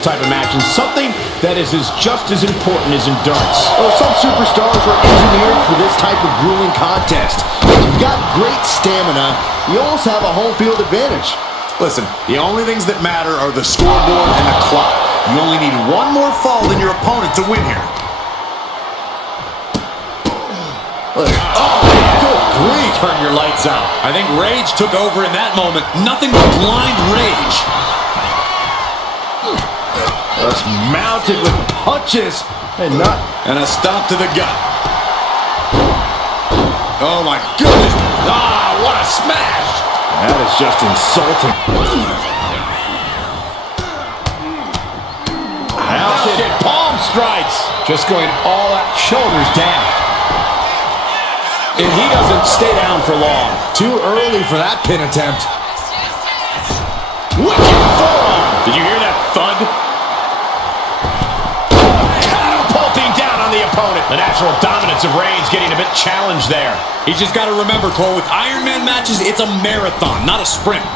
type of match, and something that is just as important as endurance. Well, some superstars are engineered for this type of grueling contest. If you've got great stamina, you also have a home field advantage. Listen, the only things that matter are the scoreboard and the clock. You only need one more fall than your opponent to win here. Oh, good grief. Turn your lights out. I think rage took over in that moment. Nothing but blind rage. Just mounted with punches and a stomp to the gut. Oh my goodness! Ah, what a smash! That is just insulting. Mounted palm strikes. Just going all out, shoulders down. And he doesn't stay down for long. Too early for that pin attempt. Wicked forearm. Did you hear that thud? The opponent. The natural dominance of Reigns getting a bit challenged there. He's just got to remember, Cole, with Iron Man matches, it's a marathon, not a sprint.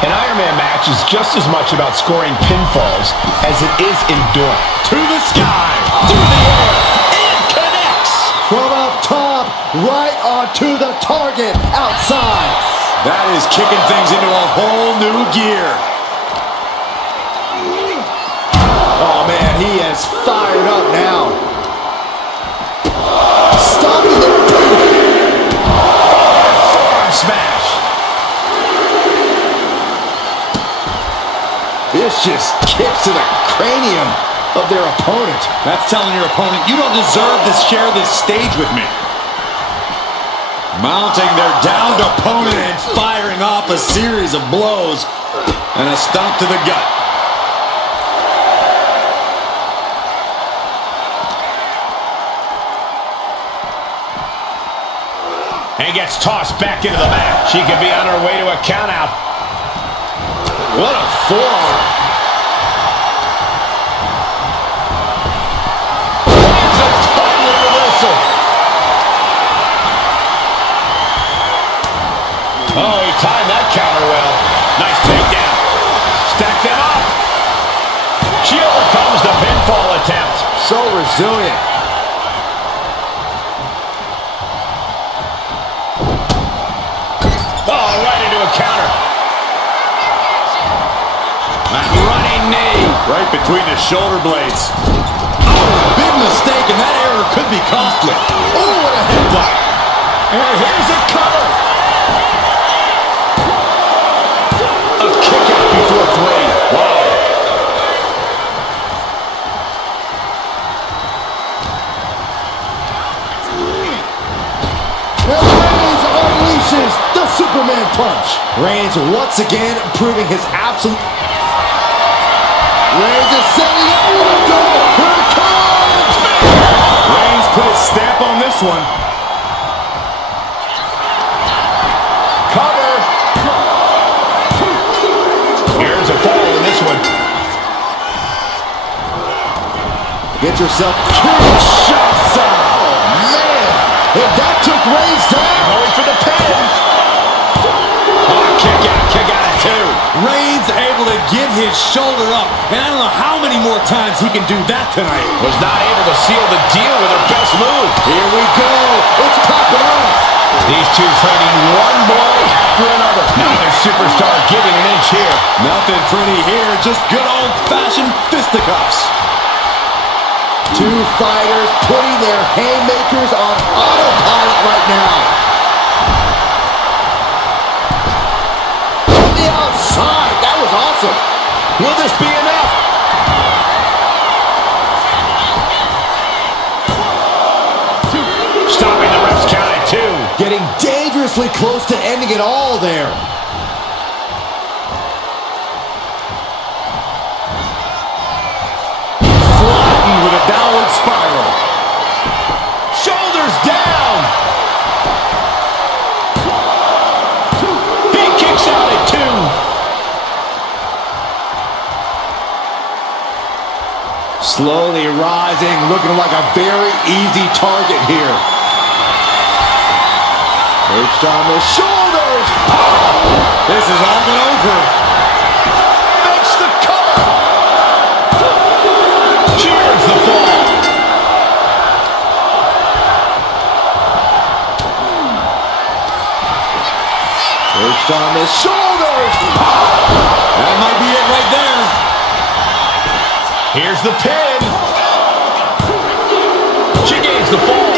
An Iron Man match is just as much about scoring pinfalls as it is endurance. To the sky, through the air, and connects. From up top, right onto the target, outside. That is kicking things into a whole new gear. Oh, man, he is fired up now. Stopping the forearm smash. Vicious kicks to the cranium of their opponent. That's telling your opponent, you don't deserve to share this stage with me. Mounting their downed opponent and firing off a series of blows. And a stomp to the gut. And gets tossed back into the mat. She could be on her way to a countout. What a forearm. It's a timely reversal. Oh, he timed that counter well. Nice takedown. Stack them up. She overcomes the pinfall attempt. So resilient. Counter. That running knee. Right between the shoulder blades. Oh, big mistake, and that error could be costly. Oh, what a headbutt. And here's a cover. A kick out before three. Wow. Reigns unleashes the Superman punch. Reigns once again proving his absolute. Reigns is setting up for the goal. Here it comes. Reigns put his stamp on this one. Cover. Here's a fall in this one. Get yourself kick shots out. Oh, man. If that took Reigns down. Going for the pin. Oh, kick out at two. Reigns able to get his shoulder up, and I don't know how many more times he can do that tonight. Was not able to seal the deal with her best move. Here we go. It's popping off. These two trading one blow after another. Now their superstar giving an inch here. Nothing pretty here, just good old-fashioned fisticuffs. Two fighters putting their haymakers on autopilot right now. On the outside, that was awesome. Will this be enough? Stopping the ref's count at two. Getting dangerously close to ending it all there. Flattened with a downward spiral. Shoulders down. He kicks out at two. Slowly rising, looking like a very easy target here. Perched on the shoulders. This is all but over. Makes the cover. on this. Shoulders! That might be it right there. Here's the pin. She gains the fall.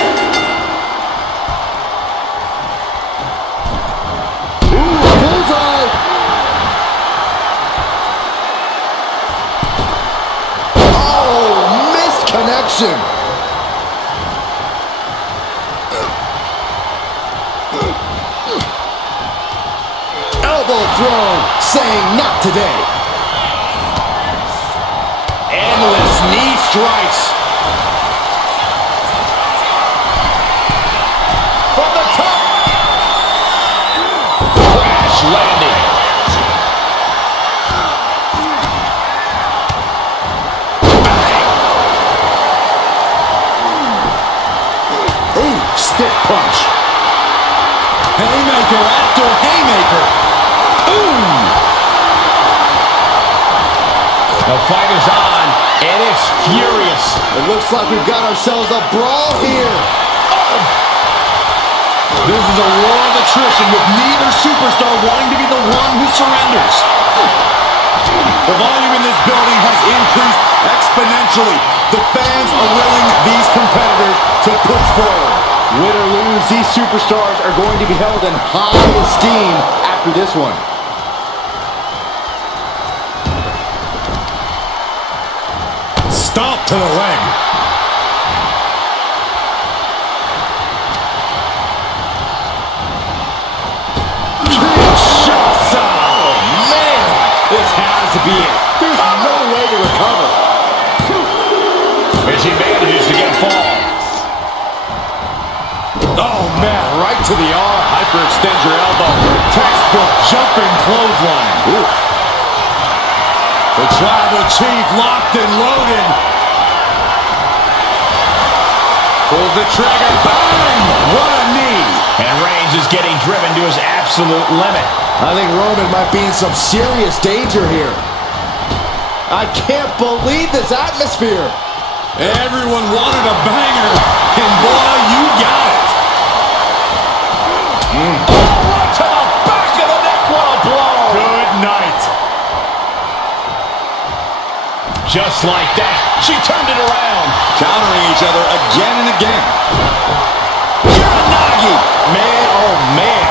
Ooh, bullseye! Oh, missed connection. Elbow thrown, saying not today. Endless knee strikes. From the top. Crash landing. Ooh, stiff punch. Haymaker after haymaker. Ooh! The fight is on, and it's furious. It looks like we've got ourselves a brawl here. This is a war of attrition with neither superstar wanting to be the one who surrenders. The volume in this building has increased exponentially. The fans are willing these competitors to push forward. Win or lose, these superstars are going to be held in high esteem after this one. Stomp to the leg. Kinshasa! Oh, man! This has to be it. There's no way to recover. As he manages to get a fall. Oh, man, right to the arm. Hyperextend your elbow. Textbook jumping clothesline. Oof. The tribal chief locked and loaded. Pulls the trigger. Bang! What a knee. And Reigns is getting driven to his absolute limit. I think Roman might be in some serious danger here. I can't believe this atmosphere. Everyone wanted a banger, and boy, you got it. Right to the back of the neck, what a blow. Good night. Just like that, she turned it around. Countering each other again and again. Uranagi. Man, oh man.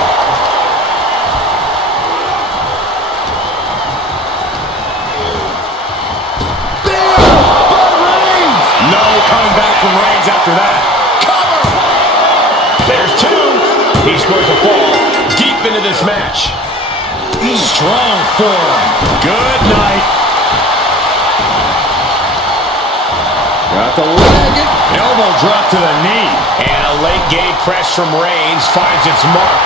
No coming back from Reigns after that. Cover. There's two. He scores a fall deep into this match. Strong forearm. Good night. Got the leg. Elbow drop to the knee. And a late game press from Reigns finds its mark.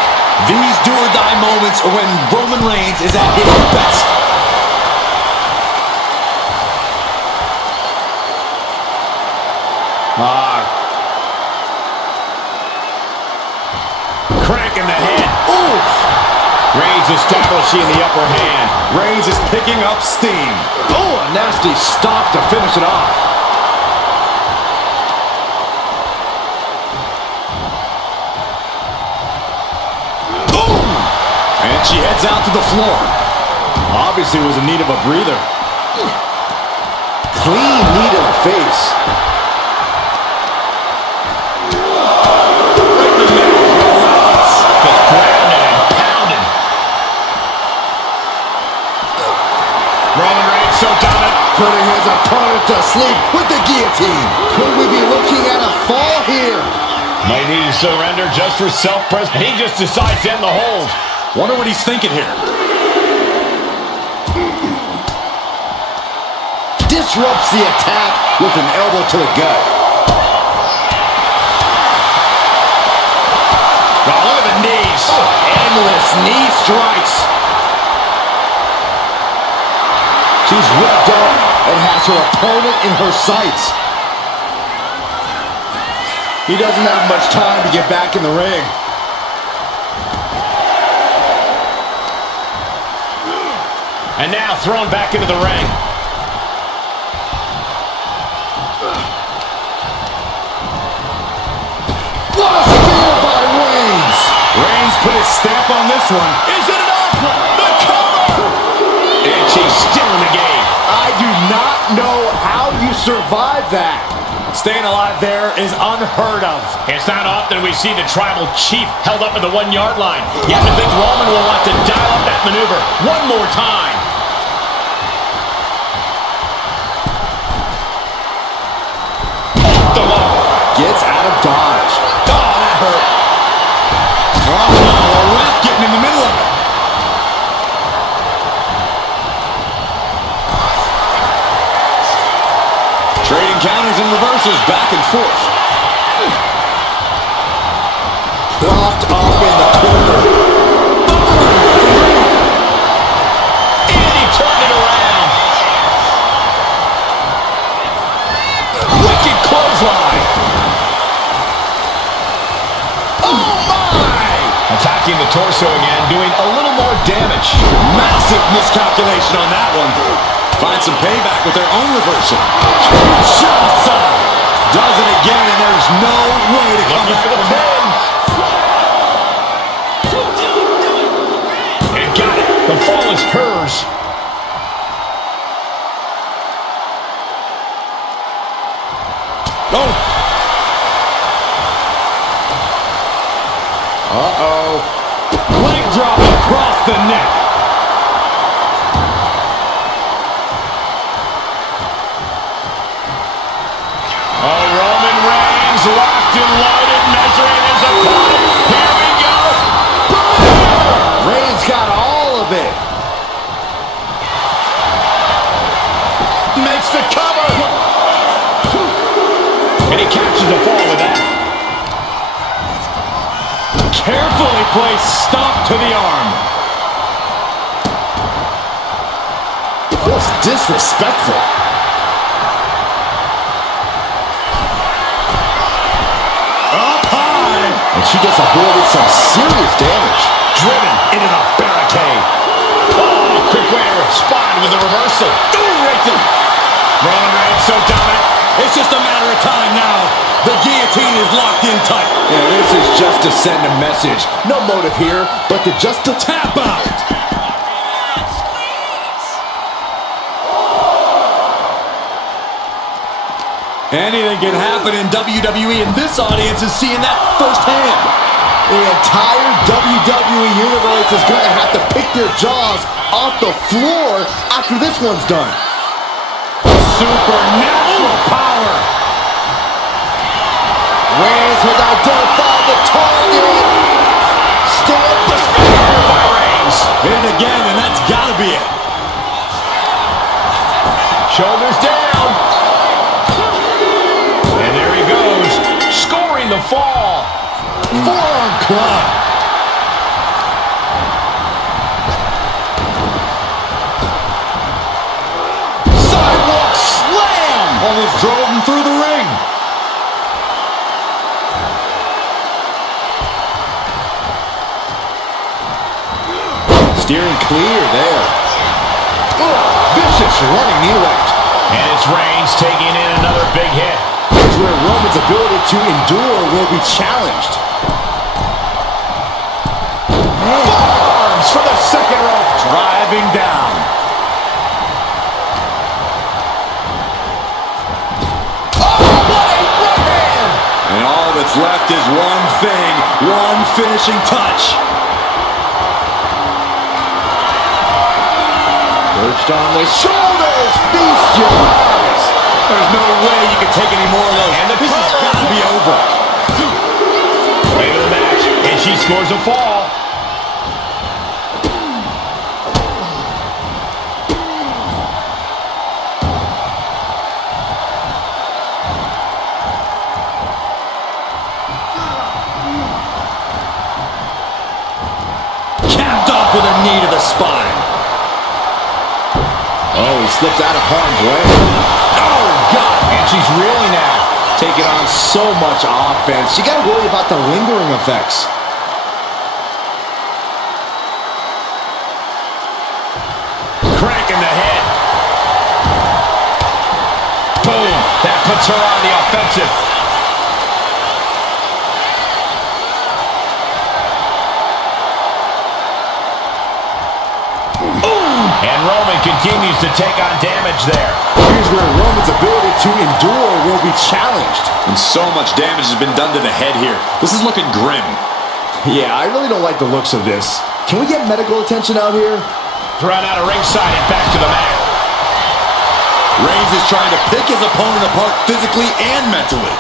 These do-or-die moments are when Roman Reigns is at his best. Crank in the head. Oof. Reigns establishing the upper hand. Reigns is picking up steam. Oh, a nasty stop to finish it off. Boom! And she heads out to the floor. Obviously was in need of a breather. Clean knee to the face. Grounded and pounded. Roman Reigns so dominant. Putting his opponent to sleep with the guillotine. Could we be looking at a fall here? Might need to surrender just for self-preservation. He just decides to end the hold. Wonder what he's thinking here. Disrupts the attack with an elbow to the gut. Oh, look at the knees. Endless knee strikes. She's ripped up and has her opponent in her sights. He doesn't have much time to get back in the ring. And now thrown back into the ring. What a spear by Reigns! Reigns put his stamp on this one. Is it enough? know how you survive that. Staying alive there is unheard of. It's not often we see the tribal chief held up at the 1 yard line. You have to think Roman will want to dial up that maneuver one more time. Off the low. Gets out of dodge. Oh, that hurt. Oh, no, a ref getting in the middle of it. Trading counters and reverses back and forth. Propped up in the corner. And he turned it around. Wicked clothesline. Oh, my! Attacking the torso again, doing a little more damage. Massive miscalculation on that one. Find some payback with their own reversal. Shot aside. Does it again, and there's no way to come back from that. And got it. The fall is hers. Oh. Uh-oh. Leg drop across the neck. Oh, Roman Reigns locked and loaded, measuring his opponent. Here we go. Reigns got all of it. Makes the cover. And he catches the fall with that. Carefully placed stomp to the arm. That was disrespectful. Up high. And she just avoided some serious damage. Driven into the barricade. Oh, quick way to respond with a reversal. Ooh, right to Roman Reigns so dominant. It's just a matter of time now. The guillotine is locked in tight. Yeah, this is just to send a message. No motive here, but to just to Tap out. Anything can happen in WWE, and this audience is seeing that firsthand. The entire WWE Universe is going to have to pick their jaws off the floor after this one's done. Supernatural power. Reigns has identified the target. Stand Spear by Reigns. Hit it again, and that's got to be it. Shoulders down. And there he goes, scoring the fall. forearm club. Sidewalk slam. Almost drove him through the ring. Steering clear there. Oh, vicious running knee left. And it's Reigns taking in another big hit. Here's where Roman's ability to endure will be challenged. Forearms for the second rope. Driving down. Oh, what a right hand. And all that's left is one thing, one finishing touch. Perched on the shoulders, feast your eyes. There's no way you can take any more of those. And the This has cover. got to be over. Way to the match, and she scores a fall. Capped off with a knee to the spine. Oh, he slips out of harm's way. Oh, God. And she's reeling now. Taking on so much offense. You got to worry about the lingering effects. Cranking the head. Boom. That puts her on the offensive. And Roman continues to take on damage there. Here's where Roman's ability to endure will be challenged. And so much damage has been done to the head here. This is looking grim. Yeah, I really don't like the looks of this. Can we get medical attention out here? Thrown out of ringside and back to the mat. Reigns is trying to pick his opponent apart physically and mentally.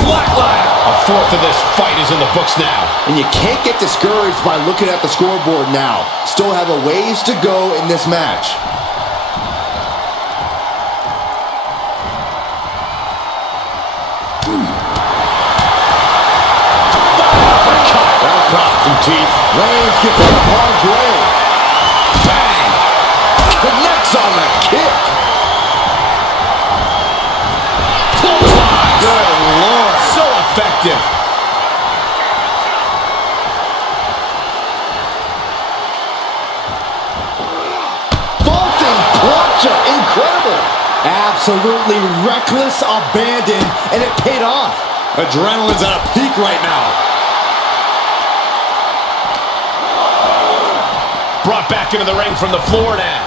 Flatline. A fourth of this fight is in the books now. And you can't get discouraged by looking at the scoreboard now. Still have a ways to go in this match. That'll cost some teeth. Reigns gets out of harm's way. Bang. Connects on the kick. Clothesline. Good Lord. So effective. Vaulting plancha. Incredible. Absolutely reckless abandon, and it paid off. Adrenaline's at a peak right now. Brought back into the ring from the floor now.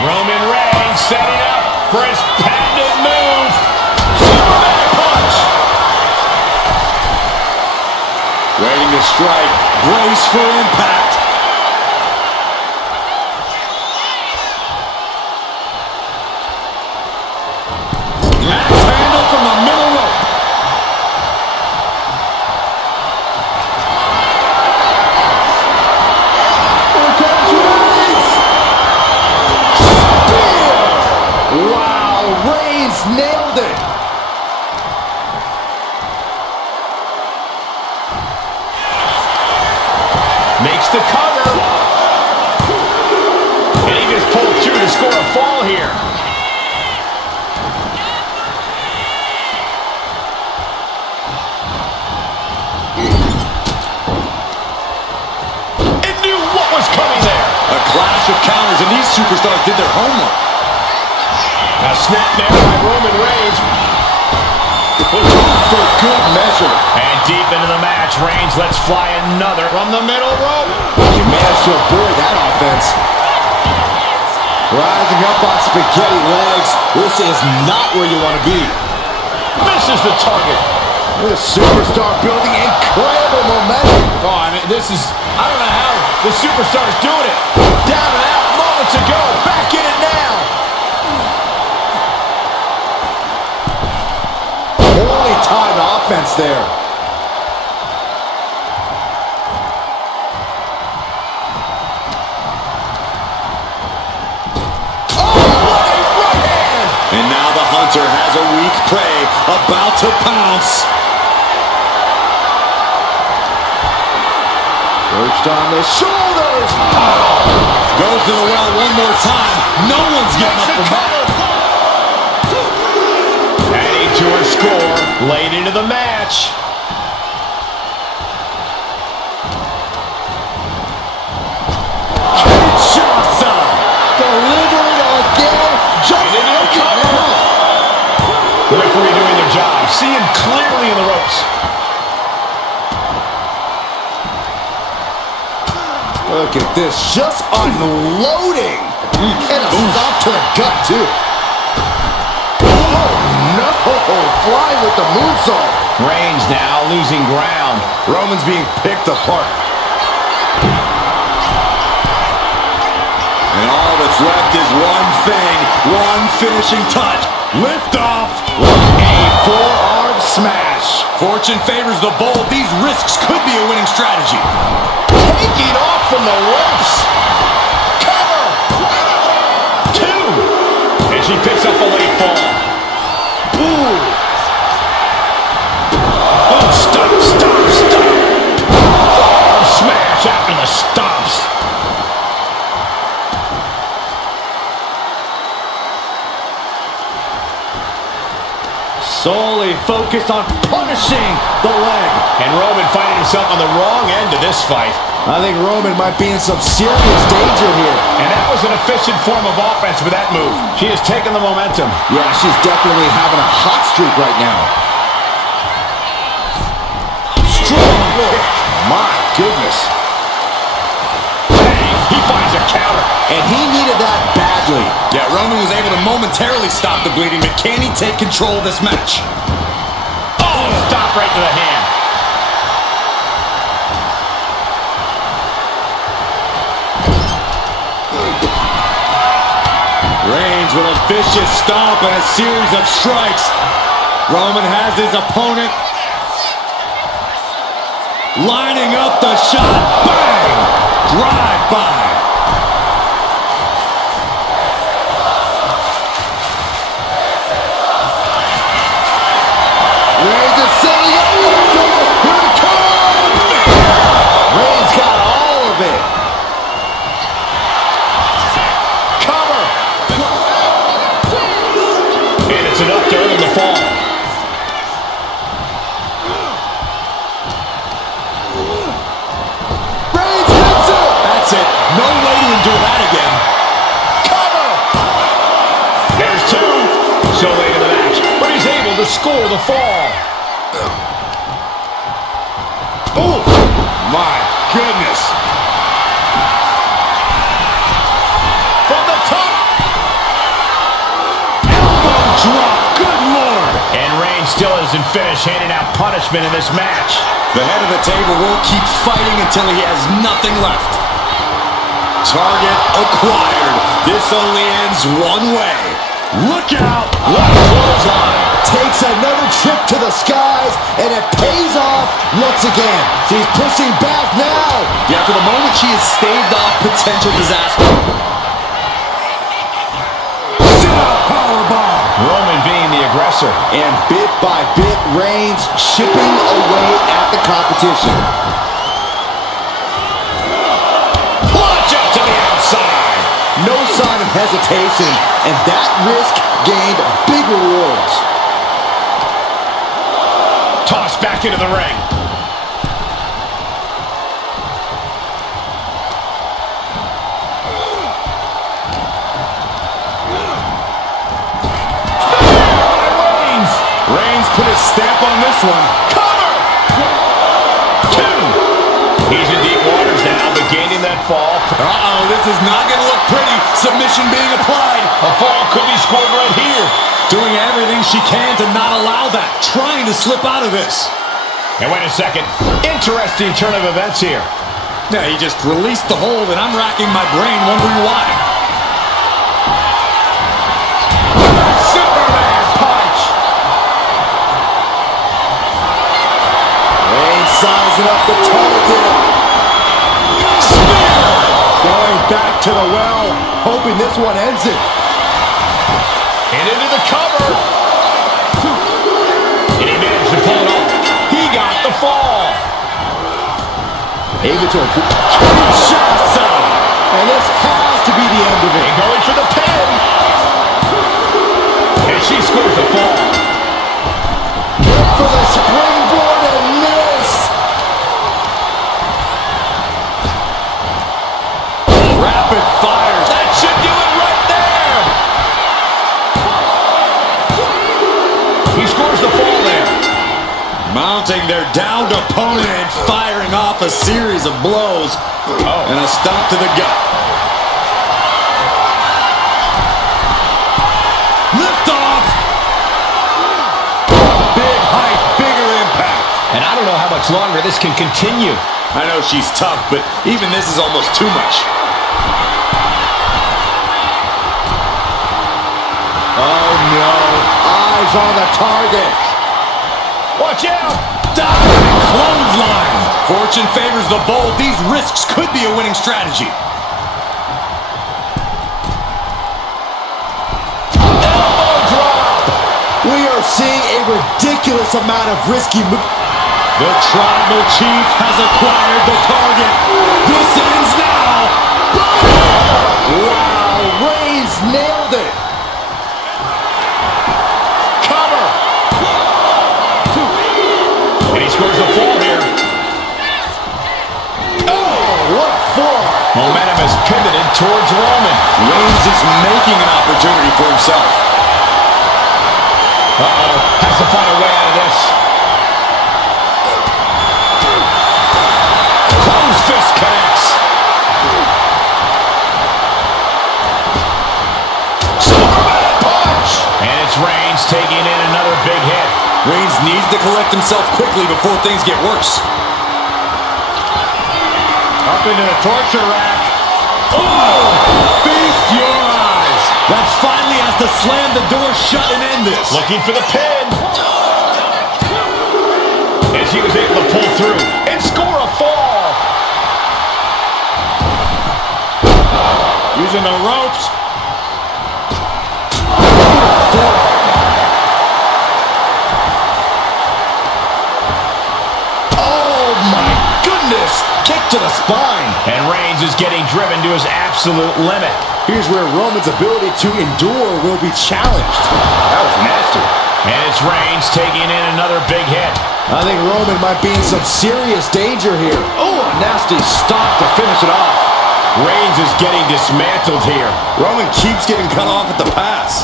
Roman Reigns setting up for his patented move. Superman punch. Waiting to strike. Brace for impact. Axe handle from the middle rope. Here comes Reigns. Spear. Wow, Reigns nailed it. Makes the cover. And he just pulled through to score a fall here. It knew what was coming there. A clash of counters, and these superstars did their homework. A snapmare by Roman Reigns. For good measure. And deep into the match, Reigns lets fly another from the middle rope. He managed to avoid that offense. Rising up on spaghetti legs. This is not where you want to be. Misses the target. This superstar building incredible momentum. Oh, I mean, I don't know how the superstar's doing it. Down and out moments ago. Back in it now. Poorly timed offense there. And now the Hunter has a weak prey about to pounce. Perched on the shoulders. Goes to the well one more time. No one's getting up from that. Adding to her score late into the match. Kinshasa. Delivering again. Just Into the cover. The referee doing their job, seeing clearly in the ropes. Look at this, just unloading. And a stop to the gut, too. Oh, no. Flying with the moonsault. Reigns now losing ground. Roman's being picked apart. And all that's left is one thing, one finishing touch. Lift off. A forearm smash. Fortune favors the bold. These risks could be a winning strategy. Taking off from the ropes. Cover. 2. And she picks up a late fall. Ooh. Oh, stop. Forearm smash after the stomps. Solely focused on punishing the leg. And Roman finding himself on the wrong end of this fight. I think Roman might be in some serious danger here. And that was an efficient form of offense with that move. She has taken the momentum. Yeah, she's definitely having a hot streak right now. goodness. He finds a counter. And he needed that badly. Yeah, Roman was able to momentarily stop the bleeding, but can he take control of this match? Oh, stop right to the hand. Reigns with a vicious stomp and a series of strikes. Roman has his opponent lining up the shot. Bang! Drive by. Reigns is setting up. Here it comes. Reigns got all of it. Cover. And it's enough to earn the fall. Reigns hits it. That's it. No way to endure that again. Cover. There's two. So late in the match, but he's able to score the fall. Oh, my goodness. From the top. Elbow drop. Good Lord. And Reigns still isn't finished handing out punishment in this match. The head of the table will keep fighting until he has nothing left. Target acquired. This only ends one way. Look out. What a clothesline. Takes another trip to the skies, and it pays off once again. She's pushing back now. Yeah, for the moment, she has staved off potential disaster. Sit-out powerbomb. Roman being the aggressor. And bit by bit, Reigns chipping away at the competition. Launch up to the outside. No sign of hesitation, and that risk gained big rewards. Tossed back into the ring. Reigns put his stamp on this one. Cover. Two. He's in deep waters now, but gaining that fall. Uh-oh, this is not going to look pretty. Submission being applied. A fall could be scored right here. Doing everything she can to not allow that. Trying to slip out of this. And wait a second. Interesting turn of events here. Yeah, he just released the hold, and I'm racking my brain wondering why. Superman punch. Reigns sizing up the target. Spear. Going back to the well, hoping this one ends it. And into the cover. And he managed to pull it off. He got the fall. Able to Shasta. and this has to be the end of it. And going for the pin. And she scores the fall. Good for the springboard and miss. Rapid fires. That should do it right there. He scores the fall there. Mounting their downed opponent and firing off a series of blows. And a stomp to the gut. Lift off. Big height, bigger impact. And I don't know how much longer this can continue. I know she's tough, but even this is almost too much. Oh no, eyes on the target. Watch out. Diving clothesline. Fortune favors the bold. These risks could be a winning strategy. Elbow drop. We are seeing a ridiculous amount of risky moves. The tribal chief has acquired the target. This ends now. Wow, Reigns nailed it. Cover. And he scores the fall here. Oh, what for? Momentum has pivoted towards Roman. Reigns is making an opportunity for himself. Uh-oh. Has to find a way out of this. fist connects. Superman punch! And it's Reigns taking in another big hit. Reigns needs to collect himself quickly before things get worse. Up into the torture rack. Oh! Feast your eyes! That finally has to slam the door shut and end this. Looking for the pin. As he was able to pull through and score a fall. Using the ropes. Oh my goodness! Kick to the spine. And Reigns is getting driven to his absolute limit. Here's where Roman's ability to endure will be challenged. That was nasty. And it's Reigns taking in another big hit. I think Roman might be in some serious danger here. Oh, a nasty stop to finish it off. Reigns is getting dismantled here. Roman keeps getting cut off at the pass.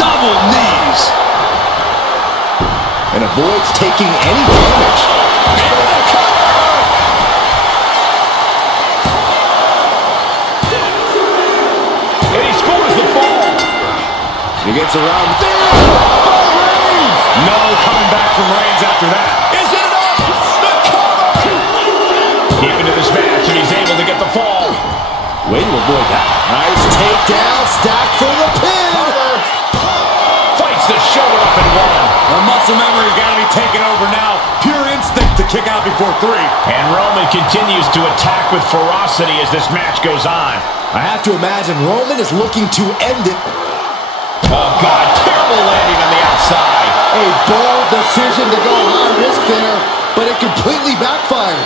Double knees. And avoids taking any damage. And he scores the fall. He gets around there. No coming back from Reigns after that. Is it enough? The cover! Keeping to this match, and he's able to get the fall. Way to avoid that. Nice takedown, stack for the pin. Fights the shoulder up and one. The muscle memory's got to be taken over now. Pure instinct to kick out before 3. And Roman continues to attack with ferocity as this match goes on. I have to imagine Roman is looking to end it. Oh, God, terrible landing on the outside. A bold decision to go high risk there, but it completely backfired.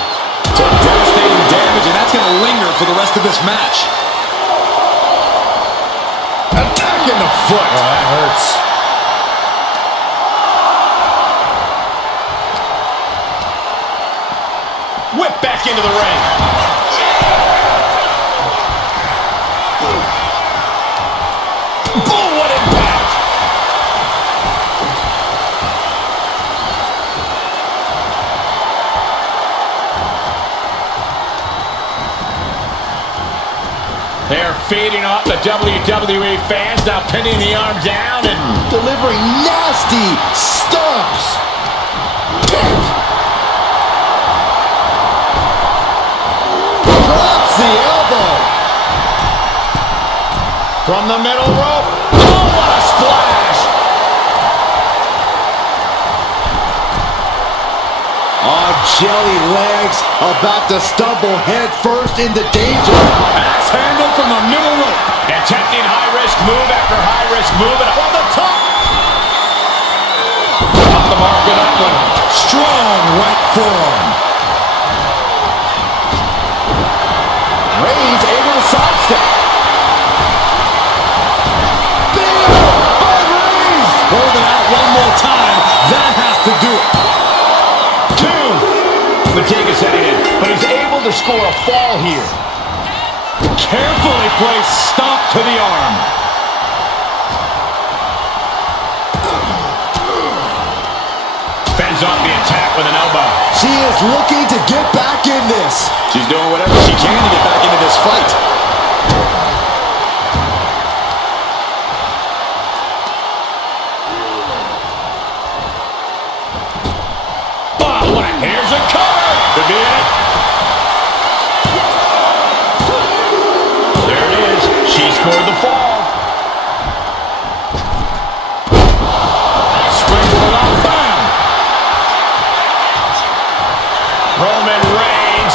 Took devastating damage, and that's going to linger for the rest of this match. Attack in the foot. Oh, that hurts. Whip back into the ring. Boom, what impact! They're feeding off the WWE fans, now pinning the arm down and Delivering nasty stomps. Drops the elbow. from the middle rope. Oh, what a splash! Oh, jelly legs about to stumble head first into danger. Axe handle from the middle rope. Attempting high-risk move after high-risk move, and from the top. Off the mark in that one. Strong right forearm. Reigns able to sidestep. By Reigns. Hold it out one more time. That has to do it. Latiga's heading in, but he's able to score a fall here. Carefully placed stomp to the arm. Fends off the attack with an elbow. She is looking to get back in this. She's doing whatever she can to get back into this fight. Oh, what a, here's a cover. Could be it. There it is. She scored the fall. Springboard off, bam. Roman Reigns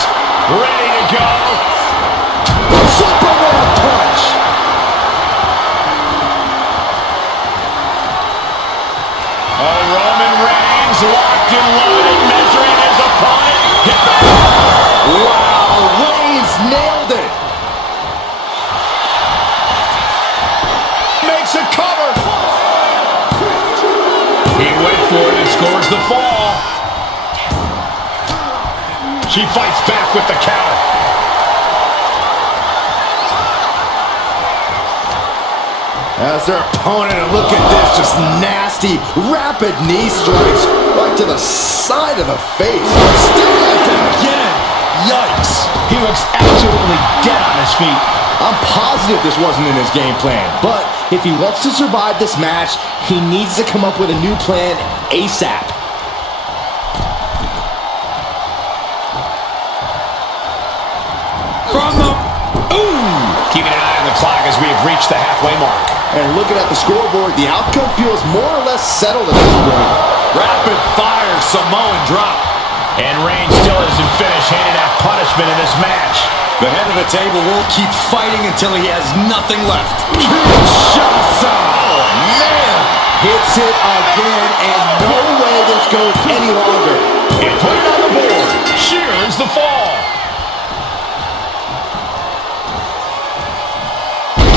ready to go. Superman punch. Oh, Roman Reigns locked and loaded, measuring his opponent. Hit the... Wow, Reigns nailed it. Makes a cover. He went for it and scores the fall. She fights back with the counter. as their opponent, and look at this, just nasty, rapid knee strikes right to the side of the face. Still like that again. Yikes. He looks absolutely dead on his feet. I'm positive this wasn't in his game plan, but if he wants to survive this match, he needs to come up with a new plan ASAP. From the... Ooh! Keeping an eye on the clock as we have reached the halfway mark. And looking at the scoreboard, the outcome feels more or less settled at this point. Rapid fire Samoan drop. And Reigns still isn't finished handing out punishment in this match. The head of the table will keep fighting until he has nothing left. Kinshasa! Man! Hits it again, and no way this goes any longer. And put it on the board. Shears the fall.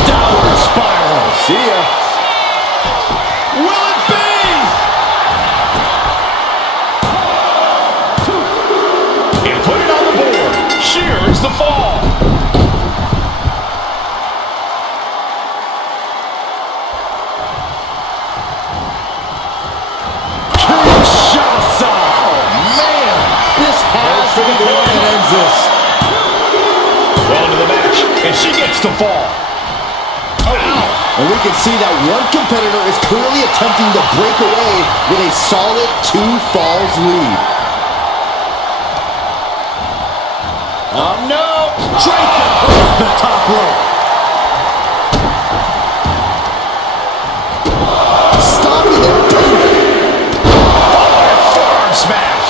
Downward spiral. See ya. Will it be? And put it on the board. Shears the fall. Kinshasa! Oh, man! This has to be the one that ends this. Well into the match, and she gets the fall. And we can see that one competitor is clearly attempting to break away with a solid 2 falls lead. Oh no! Draped across the top rope. Stopping the Forearm smash.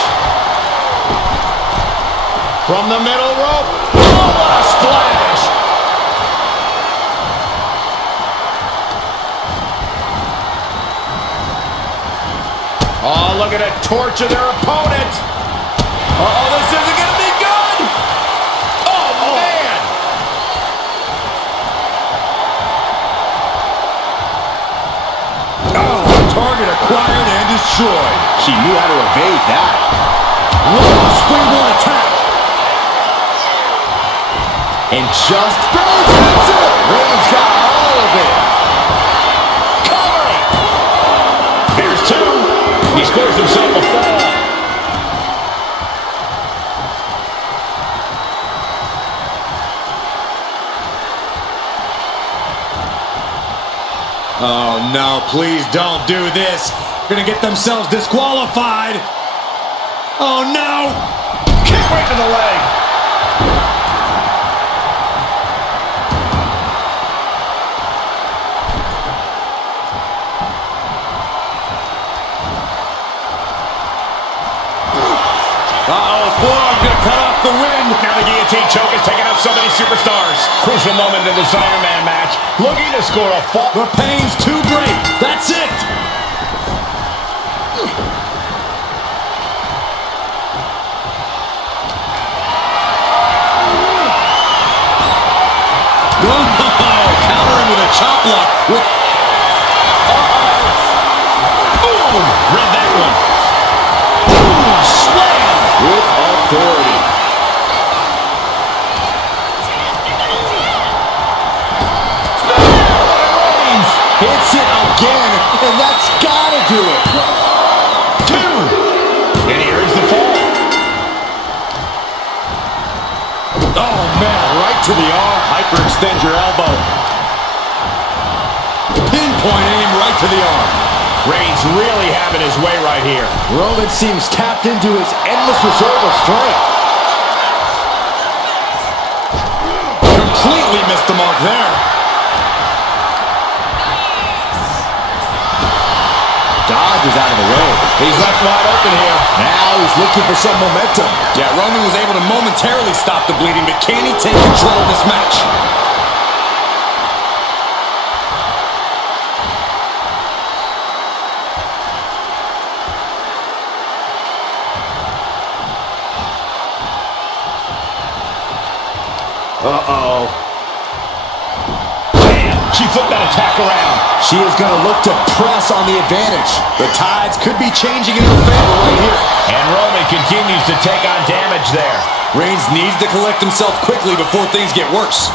From the middle rope. Oh, what a splash! Oh, look at it torture their opponent. Uh-oh, this isn't going to be good. Oh, man. Oh, target acquired and destroyed. She knew how to evade that. Long springboard attack. And just barely hits it. Reigns got all of it. Covering. Here's 2. He scores himself a fall. Oh, no, please don't do this. Gonna get themselves disqualified. Oh, no. Kick right to the leg. Uh-oh, forearm gonna cut off the wind. Now the guillotine choke is taking up so many superstars. Crucial moment in this Iron Man match. Looking to score a fall. The pain's too great. That's it. Oh, countering with a chop block. With Boom! Read that one. Boom! Slam! With authority. Reigns Hits it again, and that's gotta do it. 2. And here is the fall. oh man, right to the arm. Hyperextend your elbow. Pinpoint aim right to the arm. Reigns really having his way right here. Roman seems tapped into his endless reserve of strength. Completely missed the mark there. Dodges out of the way. He's left wide open here. Now he's looking for some momentum. Yeah, Roman was able to momentarily stop the bleeding, but can he take control of this match? Uh-oh. Damn, she flipped that attack around. She is going to look to press on the advantage. The tides could be changing in her favor right here. And Roman continues to take on damage there. Reigns needs to collect himself quickly before things get worse.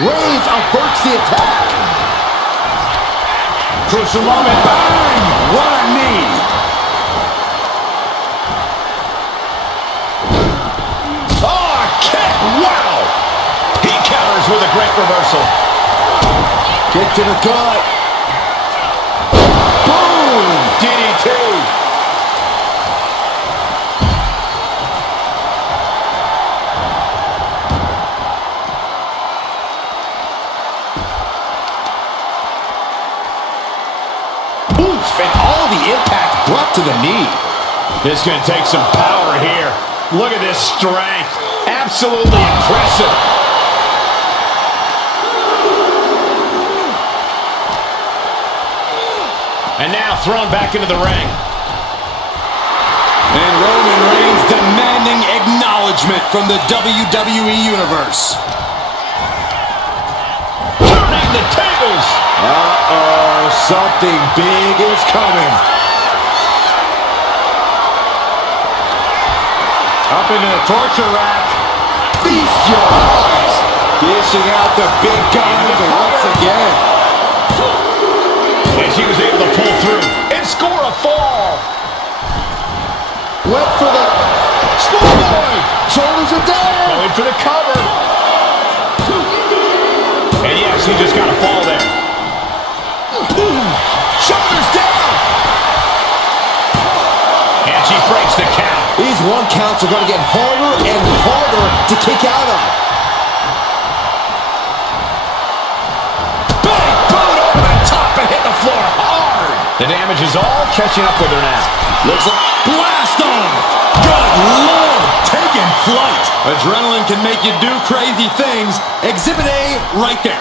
Reigns averts the attack. Crucial moment, bang! What a knee! Oh, kick! Wow! He counters with a great reversal. Kick to the gut. Boom! DDT! And all the impact brought to the knee. This is going to take some power here. Look at this strength. Absolutely impressive. And now thrown back into the ring. And Roman Reigns demanding acknowledgement from the WWE Universe. Turning the tables. Uh-oh, something big is coming. Up into the torture rack. Feast your eyes. Dishing out the big guns once again. And she was able to pull through and score a fall. Went for the schoolboy. Shoulders are down. Going for the cover. And yes, he just got a fall there. Boom! Shoulders down. And she breaks the count. These one counts are going to get harder and harder to kick out of. Big boot over the top and hit the floor hard. The damage is all catching up with her now. Looks like blast off. Good Lord, taking flight. Adrenaline can make you do crazy things. Exhibit A right there.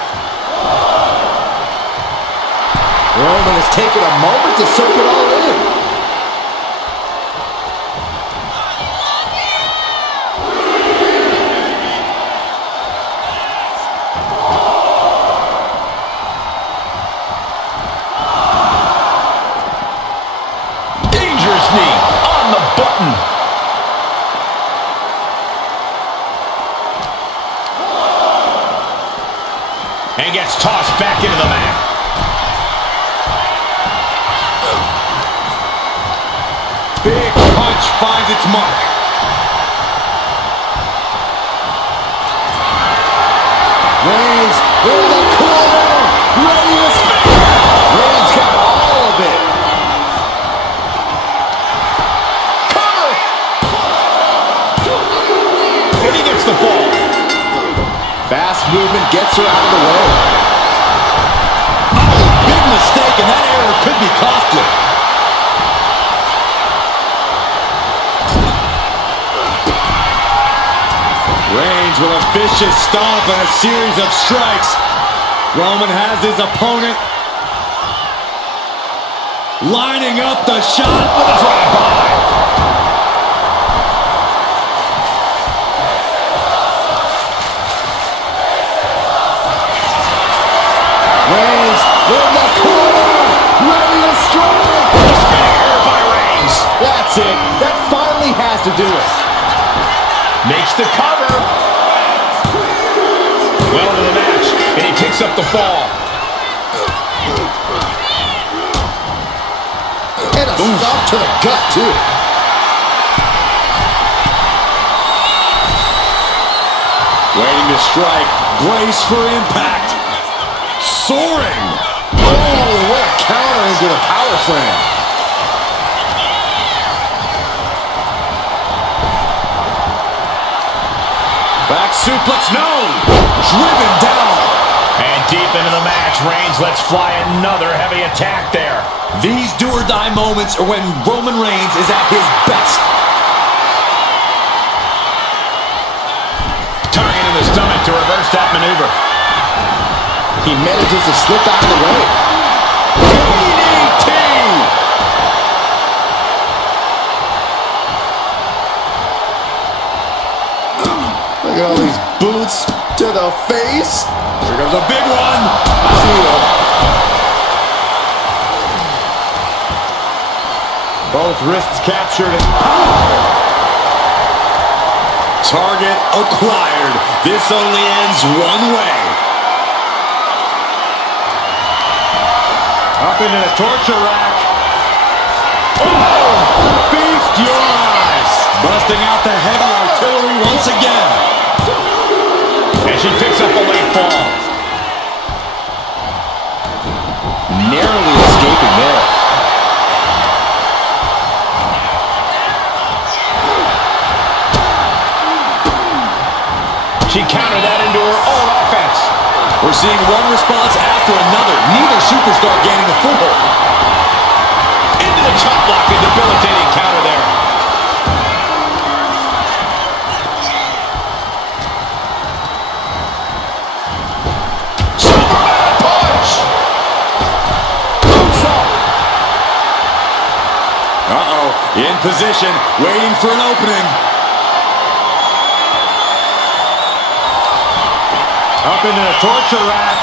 Roman has taken a moment to soak it all in. Dangerous knee on the button. And gets tossed back into the mat. Big punch finds its mark. Reigns in the corner. Ready to spin. Reigns got all of it. Cover! And he gets the fall. Fast movement gets her out of the way. Oh, big mistake, and that error could be costly. Reigns with a vicious stomp and a series of strikes. Roman has his opponent lining up the shot with a drive-by. Reigns in the corner. Ready to strike. Spear by Reigns. That's it. That finally has to do it. Makes the cover. Well into the match, and he picks up the fall. And a stop to the gut, too. Waiting to strike. Brace for impact. Soaring. Oh, what a counter into the power slam. Back suplex, no! Driven down. And deep into the match, Reigns lets fly another heavy attack there. These do-or-die moments are when Roman Reigns is at his best. Target in the stomach to reverse that maneuver. He manages to slip out of the way. DDT! Look at all these boots to the face. Here comes a big one. See ya. Both wrists captured. Target acquired. This only ends one way. Up into the torture rack. Oh! Feast your eyes. Busting out the heavy artillery once again. And she picks up a late fall. Narrowly escaping there. She countered that into her own offense. We're seeing one response after another. Neither superstar gaining a foothold. Into the chop block, a debilitating counter there. Superman punch! Boots up. Uh-oh. In position, waiting for an opening. Up into the torture rack.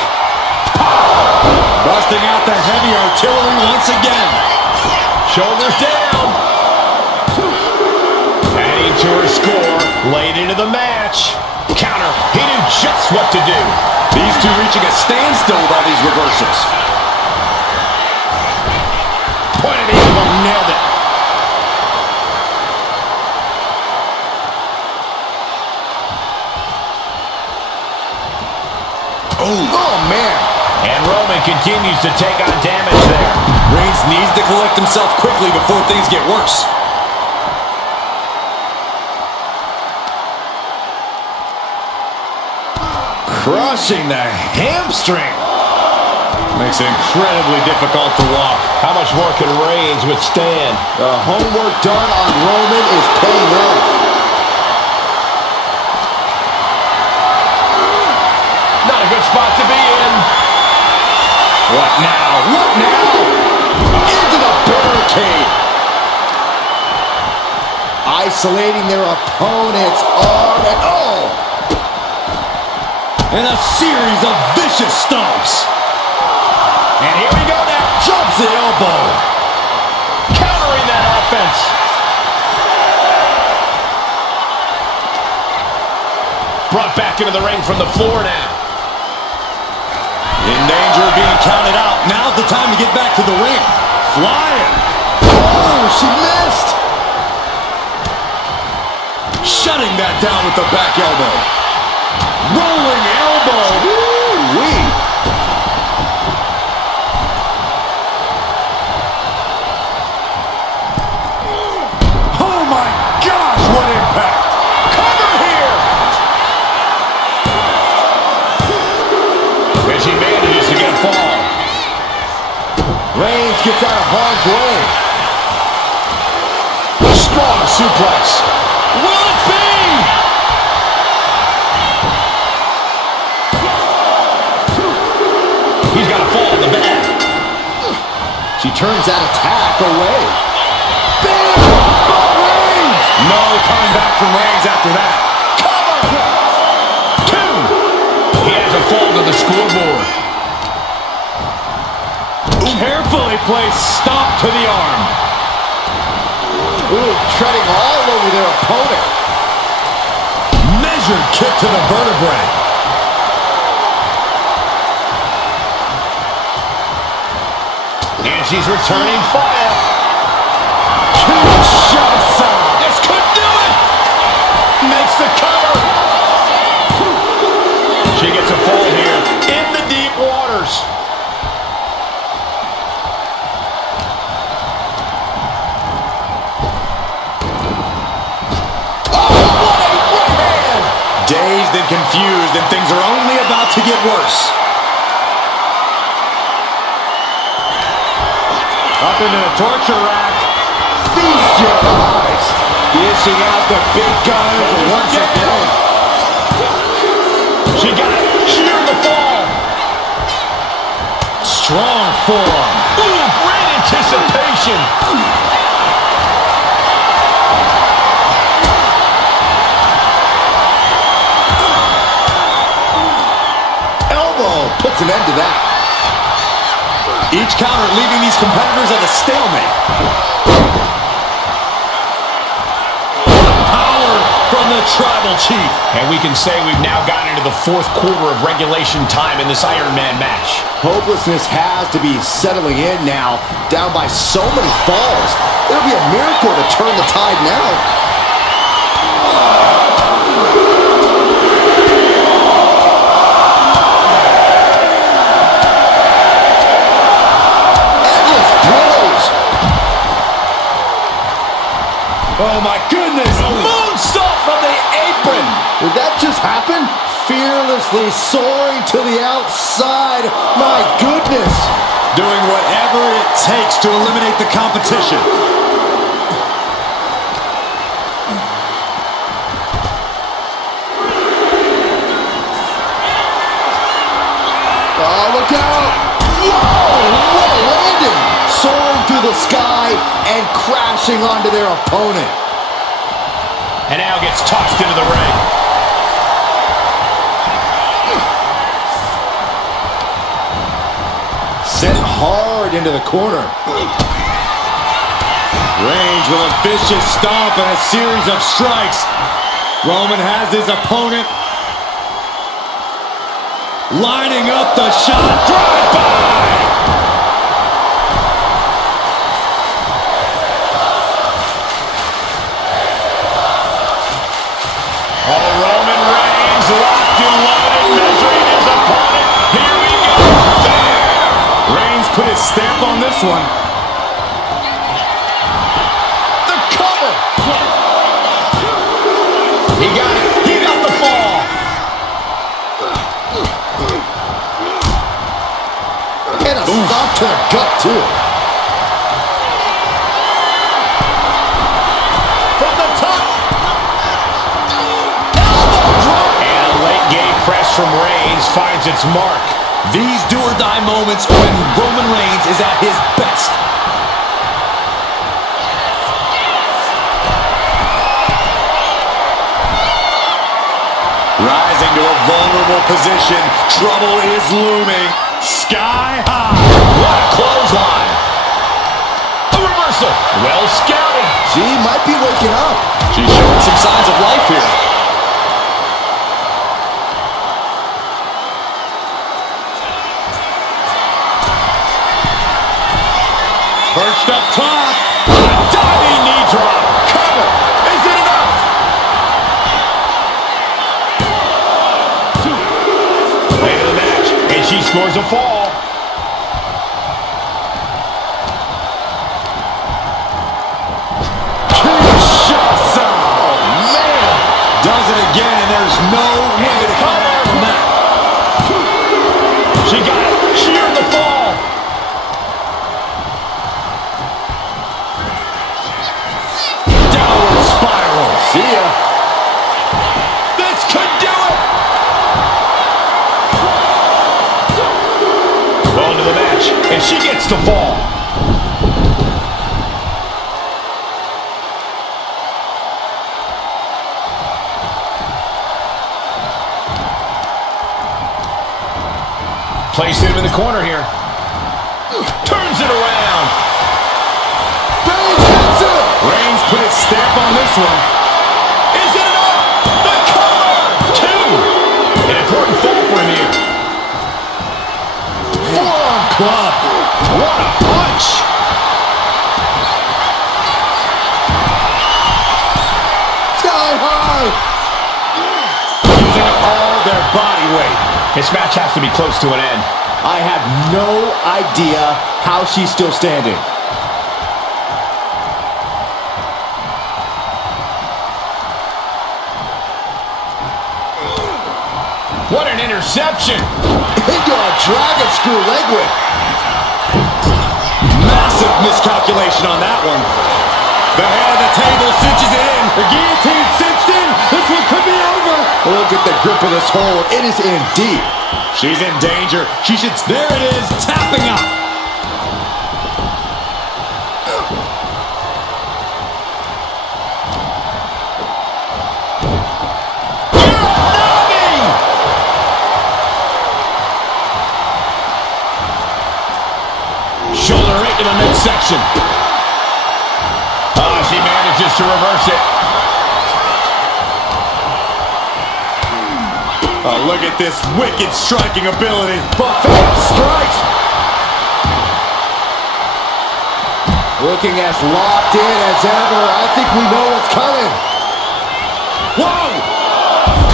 Busting out the heavy artillery once again. Shoulders down. Adding to her score. Late into the match. Counter. He knew just what to do. These two reaching a standstill with all these reversals. Point of the elbow. Nailed it. Oh, man. And Roman continues to take on damage there. Reigns needs to collect himself quickly before things get worse. Crushing the hamstring. Makes it incredibly difficult to walk. How much more can Reigns withstand? The homework done on Roman is paying off. Not a good spot to be in. What now? What now? Into the barricade. Isolating their opponent's arm and And a series of vicious stomps. And here we go now. Drops the elbow. Countering that offense. Brought back into the ring from the floor now. In danger of being counted out. Now's the time to get back to the ring. Flying. oh, she missed. Shutting that down with the back elbow. Rolling elbow. Woo-wee. Oh my gosh, what impact. Cover here. And she manages to get a fall. Reigns gets out of harm's way. Strong suplex. Will it be? He's got a fall in the bag. She turns that attack away. Bam! Oh, Reigns! No coming back from Reigns after that. Cover. 2. He has a fall to the scoreboard. Carefully placed stomp to the arm. Ooh, treading all over their opponent. Measured kick to the vertebrae. And she's returning fire. Shots out. This could do it. Makes the cover. She gets a fall here in the deep waters. Dazed and confused, and things are only about to get worse. Up into the torture rack. Feast your eyes. Dishing out the big guns once again. She got it. Sheer the fall. Strong forearm. Ooh, great anticipation. Puts an end to that. Each counter leaving these competitors at a stalemate. Power from the tribal chief. And we can say we've now gotten into the fourth quarter of regulation time in this Iron Man match. Hopelessness has to be settling in now, down by so many falls. It'll be a miracle to turn the tide now. Endless blows. Oh my goodness! A moonsault from the apron. Did that just happen? Fearlessly soaring to the outside. My goodness. Doing whatever it takes to eliminate the competition. Oh, look out! Whoa! What a landing! Soaring through the sky and crashing onto their opponent. And now gets tossed into the ring. Sent hard into the corner. Reigns with a vicious stomp and a series of strikes. Roman has his opponent lining up the shot. Drive-by! Oh, Roman Reigns locked and loaded, measuring his opponent. Here we go. Reigns put his stamp on this one. The cover. He got it. He got the fall. And a stop to the gut, too. From the top. Elbow drop. And a late game press from Reigns finds its mark. These do-or-die moments when Roman Reigns is at his best. Rising to a vulnerable position. Trouble is looming. Sky high. What a clothesline. A reversal. Well scouted. She might be waking up. She's showing some signs of life here. Perched up top. A diving knee drop. Cover. Is it enough? Late in the match, and she scores a fall. Kinshasa! Oh, man! Does it again, and there's no way to come back from that. She got it. She earned the fall. Downward spiral. See ya. This could do it. Well into the match, and she gets the fall. Placing him in the corner here. Turns it around. Reigns hits it. Reigns put his stamp on this one. Is it enough? The cover! Two. An important fall for him here. Forearm club. What a punch! Sky high. Using all their body weight. This match has to be close to an end. I have no idea how she's still standing. What an interception! Into a dragon screw leg whip. Massive miscalculation on that one. The head of the table cinches it in. The guillotine cinched in. This one could be over. Look at the grip of this hold. It is in deep. She's in danger. She should... There it is. Tapping out. Shoulder right to the midsection. Oh, she manages to reverse it. Oh, look at this wicked striking ability. Buffet of strikes. Looking as locked in as ever. I think we know what's coming. Whoa!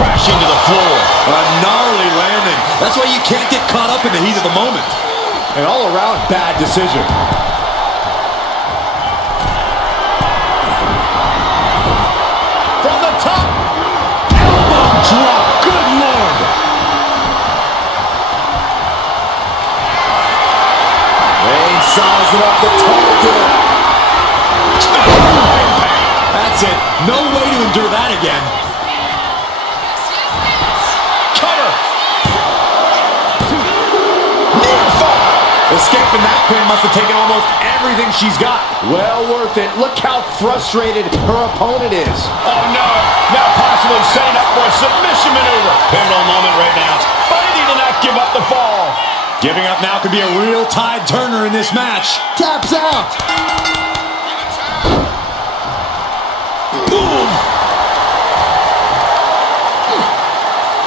Crashing to the floor. A gnarly landing. That's why you can't get caught up in the heat of the moment. An all-around bad decision. From the top. Elbow drop. Good Lord. Reigns sizing up the target. That's it. No way to endure that again. Cover. Escaping that pin must have taken almost everything she's got. Well worth it. Look how frustrated her opponent is. Oh no. Now possibly setting up for a submission maneuver. Pivotal moment right now. Fighting to not give up the fall. Giving up now could be a real tide turner in this match. Taps out. Boom.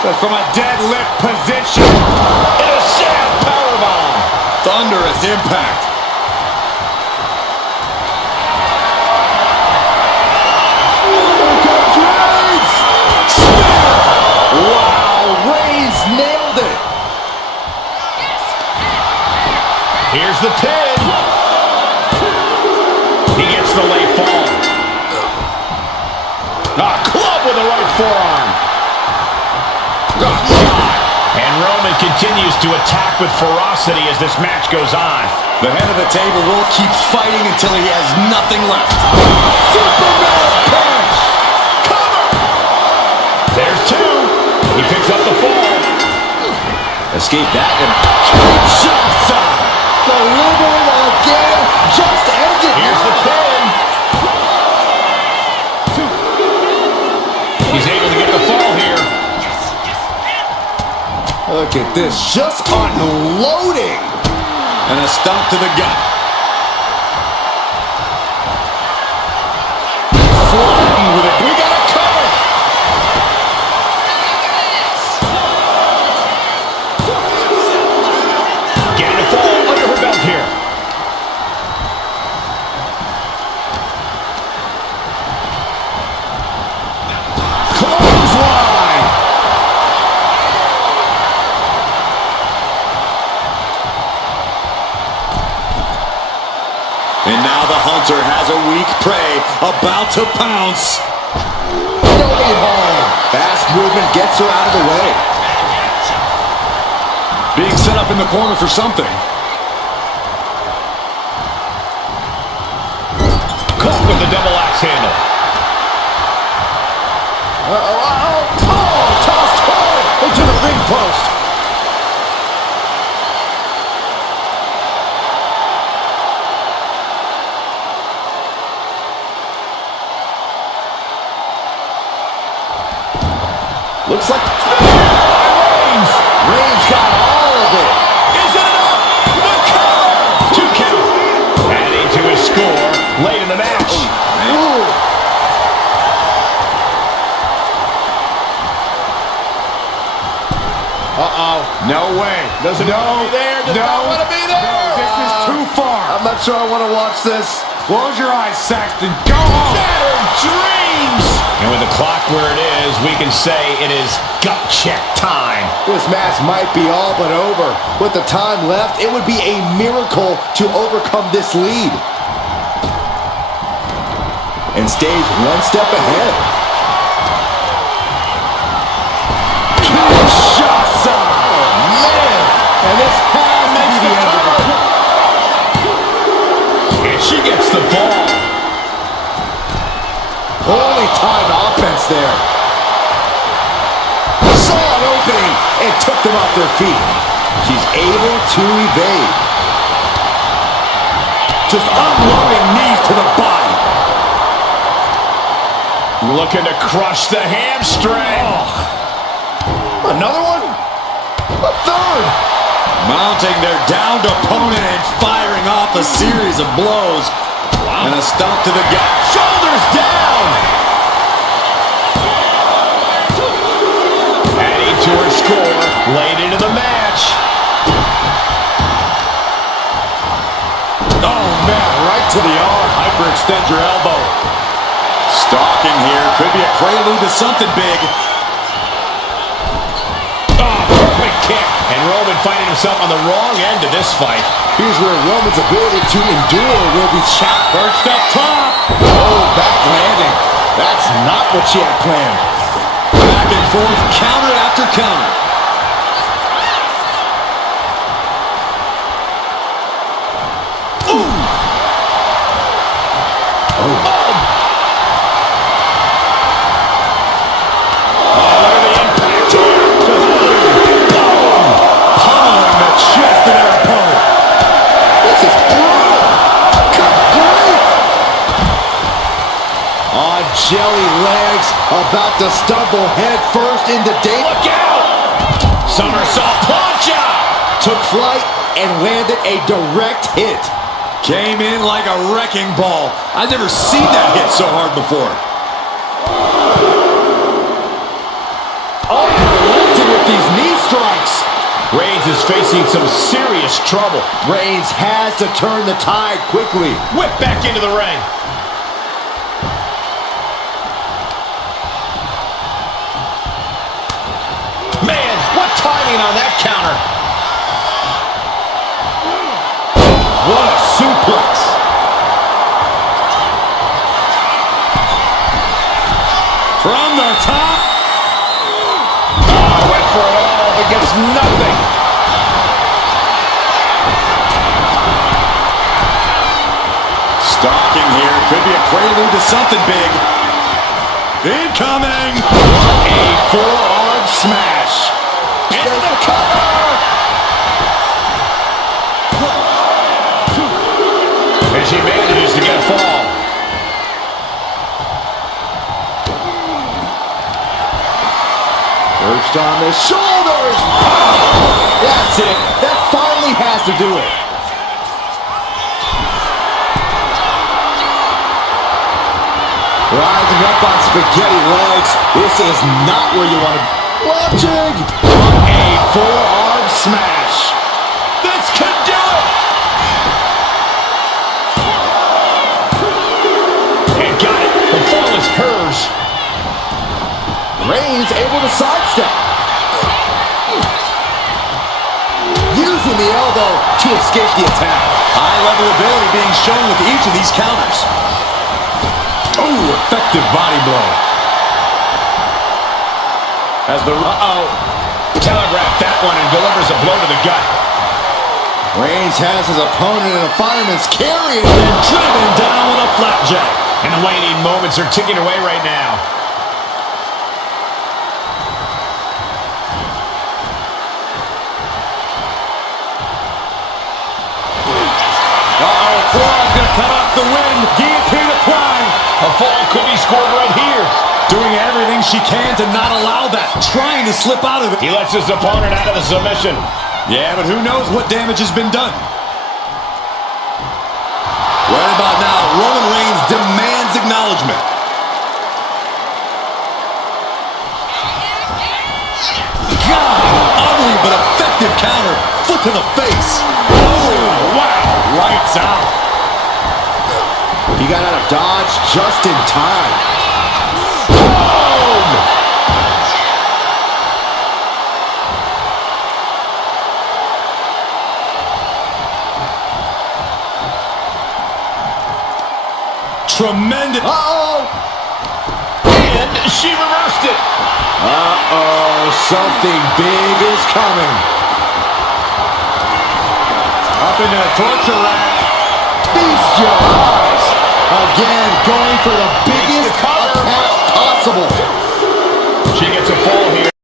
Just from a deadlift position. In a sad powerbomb. Thunderous impact. Here comes Reigns. Spear. Wow, Reigns nailed it. Here's the pin. He gets the late fall. A club with the right forearm. Oh, God. And Roman continues to attack with ferocity as this match goes on. The head of the table will keep fighting until he has nothing left. Superman punch. Cover. There's two. He picks up the fall. Escape that and Kinshasa. Delivering again. Just end it Here's the now. pin. He's able to get the fall here. Look at this. Just unloading. and a stomp to the gut. Flying with it. We got a cover. Getting a fall under her belt here. Clothesline. And now the hunter has a weak prey about to pounce. Going home. Fast movement gets her out of the way. Being set up in the corner for something. Caught with the double axe handle. Tossed hard into the ring post. Looks like Reigns. Reigns got all of it. Is it enough? The cover! 2 count. Adding to his score late in the match. Ooh. No way. Doesn't want to be there. Does not want to be there. No, this is too far. I'm not sure I want to watch this. Close your eyes, Saxton. Go home. Shattered dreams. And with the clock where it is, we can say it is gut check time. This match might be all but over. With the time left, it would be a miracle to overcome this lead. And stays one step ahead. Kinshasa. Man, and this has to be the end of it. And she gets the ball. Holy time offense there. Saw an opening and took them off their feet. She's able to evade. Just unloading knees to the body. Looking to crush the hamstring. Another one? A third. Mounting their downed opponent and firing off a series of blows. Wow. And a stomp to the gut. Shoulders down. Adding to her hyperextend your elbow. Stalking here. Could be a prelude to something big. Oh, perfect kick. And Roman finding himself on the wrong end of this fight. Here's where Roman's ability to endure will be challenged. Perched up top. Oh, back landing. That's not what she had planned. Back and forth, counter after counter. Ooh. Oh. Jelly legs, about to stumble head first into Dave. Look out! Somersault plancha! Took flight and landed a direct hit. Came in like a wrecking ball. I've never seen that hit so hard before. Oh, relenting with these knee strikes. Reigns is facing some serious trouble. Reigns has to turn the tide quickly. Whip back into the ring. Man, what timing on that counter. What a suplex. From the top. Oh, went for it all, but gets nothing. Stalking here. Could be a prelude to something big. Incoming. A forearm smash. Into the cover. And she manages to get a fall. Perched on the shoulders. That's it. That finally has to do it. Rising up on spaghetti legs. This is not where you want to be. Watching. A forearm smash. This could do it. And got it. The fall is hers. Reigns able to sidestep. Using the elbow to escape the attack. High-level ability being shown with each of these counters. Oh, effective body blow. As the telegraphed that one and delivers a blow to the gut. Reigns has his opponent in a fireman's carry And driven down with a flapjack. And the waning moments are ticking away right now. Cora's going to cut off the win. Guillotine applied. A fall could be scored right here. Doing everything she can to not allow that. Trying to slip out of it. He lets his opponent out of the submission. Yeah, but who knows what damage has been done. Right about now, Roman Reigns demands acknowledgement. God, ugly but effective counter. Foot to the face. Oh, wow. Lights out. He got out of dodge just in time. Tremendous. Uh-oh. And she reversed it. Uh-oh. Something big is coming. Up into the torture rack. Feast your eyes. Again, going for the biggest attack possible. She gets a fall here.